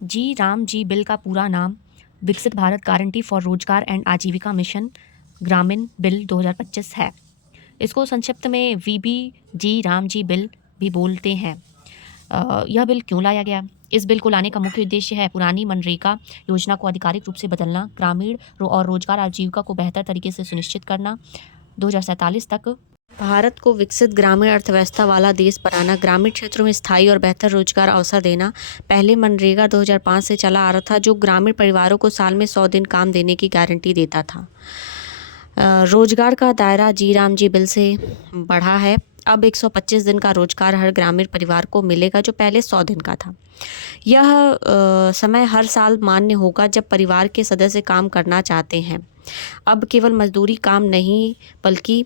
जी Ram ji bill का पूरा नाम विकसित भारत गारंटी फॉर रोजगार एंड आजीविका मिशन ग्रामीण बिल 2025 है। इसको संक्षिप्त में वीबी जी राम जी बिल भी बोलते हैं। यह बिल क्यों लाया गया? इस बिल को लाने का मुख्य उद्देश्य है पुरानी मनरेगा योजना को आधिकारिक रूप से बदलना, ग्रामीण और रोजगार आजीविका को बेहतर तरीके से सुनिश्चित करना, 2047 तक भारत को विकसित ग्रामीण अर्थव्यवस्था वाला देश बनाना, ग्रामीण क्षेत्रों में स्थायी और बेहतर रोजगार अवसर देना। पहले मनरेगा 2005 से चला आ रहा था, जो ग्रामीण परिवारों को साल में 100 दिन काम देने की गारंटी देता था। रोजगार का दायरा जी राम जी बिल से बढ़ा है। अब 125 दिन का रोजगार हर ग्रामीण परिवार को मिलेगा, जो पहले 100 दिन का था। यह समय हर साल मान्य होगा जब परिवार के सदस्य काम करना चाहते हैं। अब केवल मजदूरी काम नहीं, बल्कि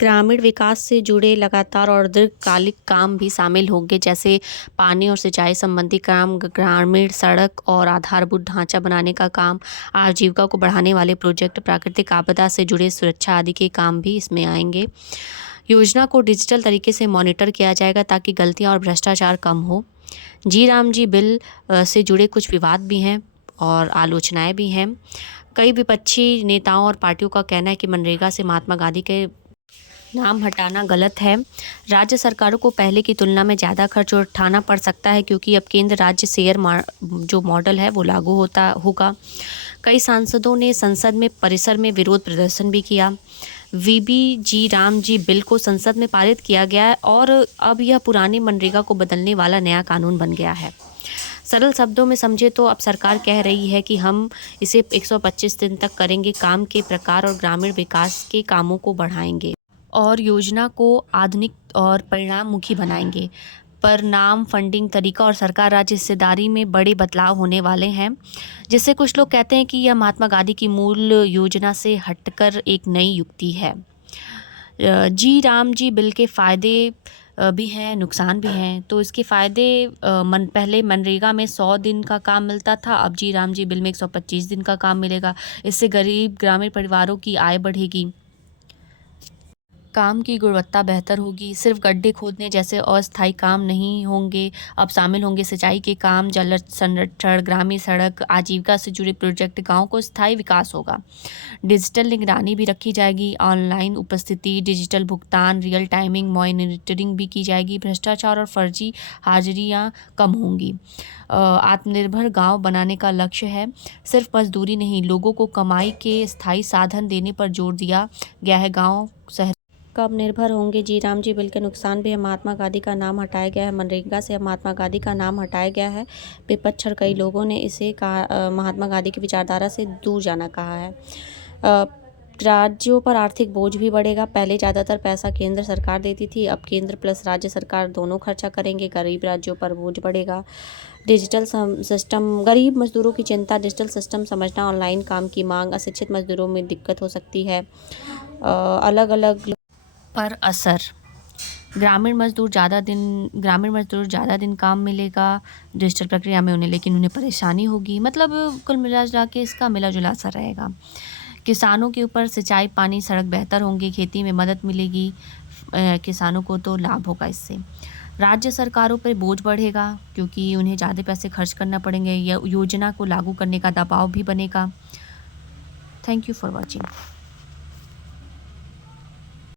ग्रामीण विकास से जुड़े लगातार और दीर्घकालिक काम भी शामिल होंगे, जैसे पानी और सिंचाई संबंधी काम, ग्रामीण सड़क और आधारभूत ढांचा बनाने का काम, आजीविका को बढ़ाने वाले प्रोजेक्ट, प्राकृतिक आपदा से जुड़े सुरक्षा आदि के काम भी इसमें आएंगे। योजना को डिजिटल तरीके से मॉनिटर किया जाएगा ताकि गलतियां और भ्रष्टाचार कम हो। जी राम जी बिल से जुड़े कुछ विवाद भी हैं और आलोचनाएं भी हैं। कई विपक्षी नेताओं और पार्टियों का कहना है कि मनरेगा से महात्मा गांधी के नाम हटाना गलत है। राज्य सरकारों को पहले की तुलना में ज़्यादा खर्च उठाना पड़ सकता है, क्योंकि अब केंद्र राज्य शेयर जो मॉडल है वो लागू होगा। कई सांसदों ने संसद में परिसर में विरोध प्रदर्शन भी किया। वीबी जी राम जी बिल को संसद में पारित किया गया है और अब यह पुराने मनरेगा को बदलने वाला नया कानून बन गया है। सरल शब्दों में समझे तो अब सरकार कह रही है कि हम इसे 125 दिन तक करेंगे, काम के प्रकार और ग्रामीण विकास के कामों को बढ़ाएंगे और योजना को आधुनिक और परिणाममुखी बनाएंगे। पर नाम, फंडिंग तरीका और सरकार राज्य हिस्सेदारी में बड़े बदलाव होने वाले हैं, जिससे कुछ लोग कहते हैं कि यह महात्मा गांधी की मूल योजना से हटकर एक नई युक्ति है। जी राम जी बिल के फ़ायदे भी हैं, नुकसान भी हैं। तो इसके फ़ायदे, पहले मनरेगा में 100 दिन का काम मिलता था, अब जी राम जी बिल में 125 दिन का काम मिलेगा। इससे गरीब ग्रामीण परिवारों की आय बढ़ेगी, काम की गुणवत्ता बेहतर होगी। सिर्फ गड्ढे खोदने जैसे अस्थायी काम नहीं होंगे, अब शामिल होंगे सिंचाई के काम, जल संरक्षण, ग्रामीण सड़क, आजीविका से जुड़े प्रोजेक्ट। गांव को स्थायी विकास होगा। डिजिटल निगरानी भी रखी जाएगी, ऑनलाइन उपस्थिति, डिजिटल भुगतान, रियल टाइमिंग मॉनिटरिंग भी की जाएगी। भ्रष्टाचार और फर्जी हाजिरियाँ कम होंगी। आत्मनिर्भर गांव बनाने का लक्ष्य है। सिर्फ मजदूरी नहीं, लोगों को कमाई के स्थायी साधन देने पर जोर दिया गया है। गाँव शहर कब निर्भर होंगे। जी राम जी बिल के नुकसान भी है। महात्मा गांधी का नाम हटाया गया है, मनरेगा से अब महात्मा गांधी का नाम हटाया गया है। विपक्ष और कई लोगों ने इसे महात्मा गांधी की विचारधारा से दूर जाना कहा है। राज्यों पर आर्थिक बोझ भी बढ़ेगा। पहले ज़्यादातर पैसा केंद्र सरकार देती थी, अब केंद्र प्लस राज्य सरकार दोनों खर्चा करेंगे। गरीब राज्यों पर बोझ बढ़ेगा। डिजिटल सिस्टम, गरीब मजदूरों की चिंता, डिजिटल सिस्टम समझना, ऑनलाइन काम की मांग, अशिक्षित मजदूरों में दिक्कत हो सकती है। अलग अलग पर असर, ग्रामीण मजदूर ज़्यादा दिन काम मिलेगा डिजिटल प्रक्रिया में उन्हें, लेकिन उन्हें परेशानी होगी। मतलब कुल मिला के इसका मिला जुला असर रहेगा। किसानों के ऊपर सिंचाई, पानी, सड़क बेहतर होंगे, खेती में मदद मिलेगी, किसानों को तो लाभ होगा इससे। राज्य सरकारों पर बोझ बढ़ेगा, क्योंकि उन्हें ज़्यादा पैसे खर्च करना पड़ेंगे। योजना को लागू करने का दबाव भी बनेगा। Thank you for watching.